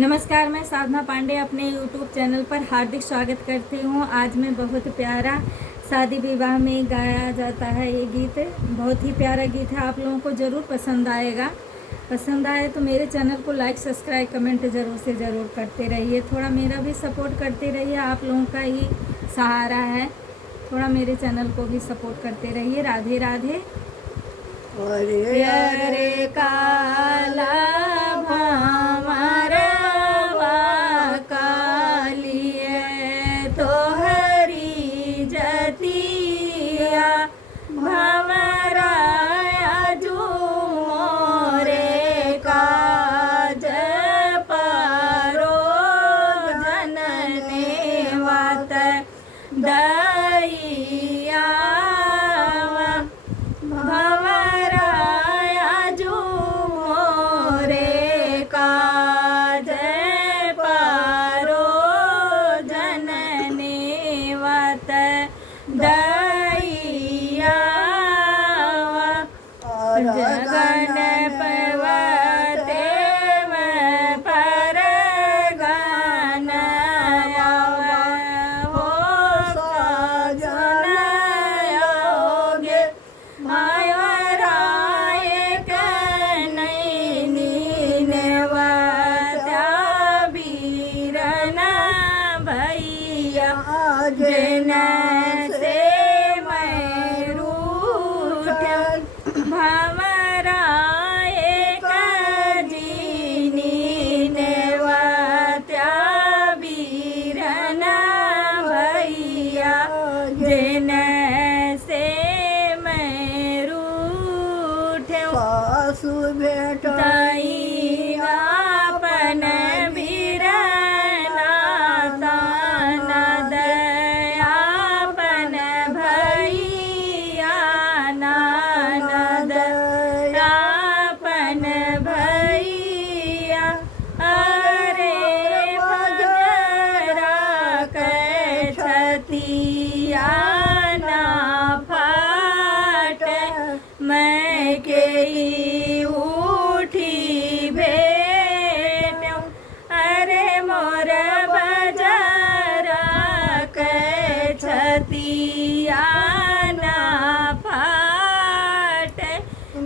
नमस्कार, मैं साधना पांडे अपने यूट्यूब चैनल पर हार्दिक स्वागत करती हूँ। आज मैं बहुत प्यारा शादी विवाह में गाया जाता है ये गीत, बहुत ही प्यारा गीत है। आप लोगों को ज़रूर पसंद आएगा। पसंद आए तो मेरे चैनल को लाइक, सब्सक्राइब, कमेंट ज़रूर से ज़रूर करते रहिए। थोड़ा मेरा भी सपोर्ट करते रहिए, आप लोगों का ही सहारा है। थोड़ा मेरे चैनल को भी सपोर्ट करते रहिए। राधे राधे। अरे अरे काला जगन पवते पर गन हो सजन योगे मायराय कनैनी नेवत्या बीरन भैया जन से मैं रूठ सासु भेटाई आपन बीरना तानद आपन भैया नानद आपन भैया। अरे भजरा के छतिया ना फाट मैं के उठी भेट। अरे मोर बजरा के छतिया ना फाट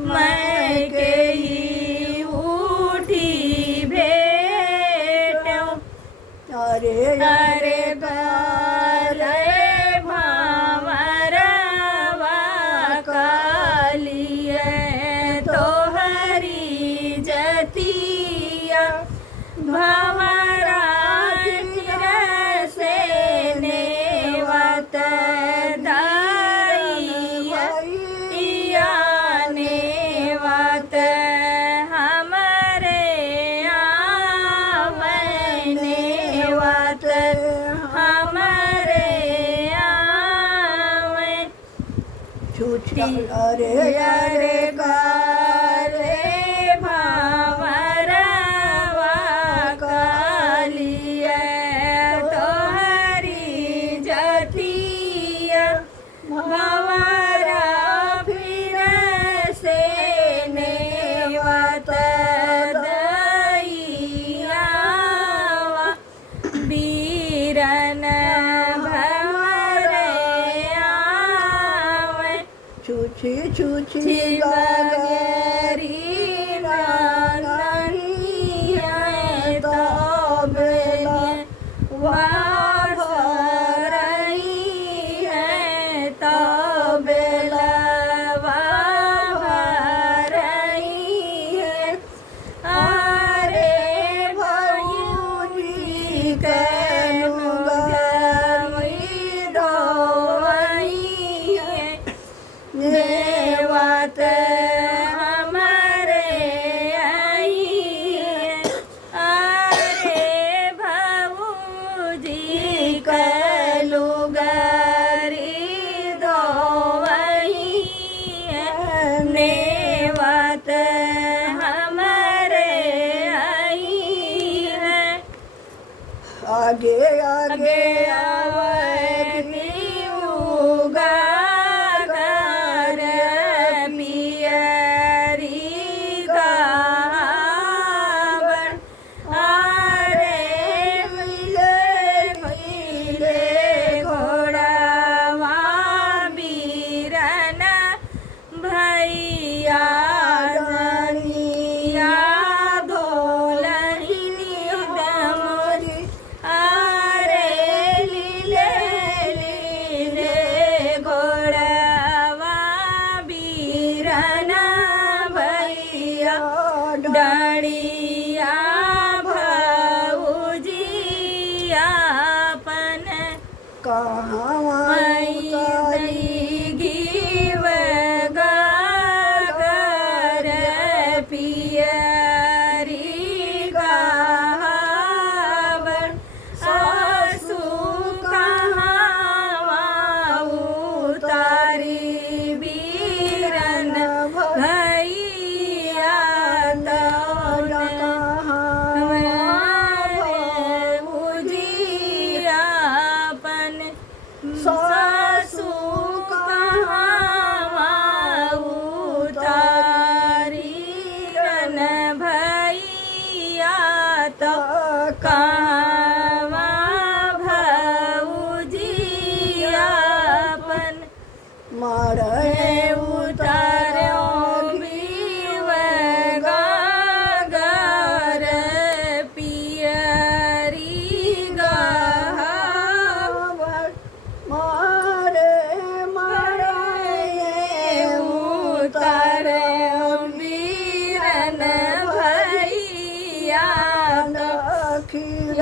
मैं के उठी भेट। अरे अरे बारे भावरवा कालिए तो हरी जतिया भंवरा से नेवत दाइया नेवत हमरे आवन नेवत हमरे आवन। छूछा अरे अरे कारे भावरवा कालिए तो हरी जतिया भंवरा फिर से नेवत दैया बीरन भंवरे आवे। छूछी छूछी छिलगरी नानी है तो बेला वाभरई है तो बेला वाभरई है। अरे भौजी कनु गई धोई है नेवत हमरे आई है। अरे भौजी कलु गरी धोई है नेवत हमरे आई है। आगे आगे आवती उगा कर पियरी गावन। कहाँ मई दई गीव गागर पियरी गावन सासु कहाँ उतारी बीरन भैया उजियापन सासु कहाँ उतारी रन भैया तो कहाँ भौजियापन मारे उतारो बीव गागर पियरी गावन मारे मारे उतारो बीरन भैया अखिल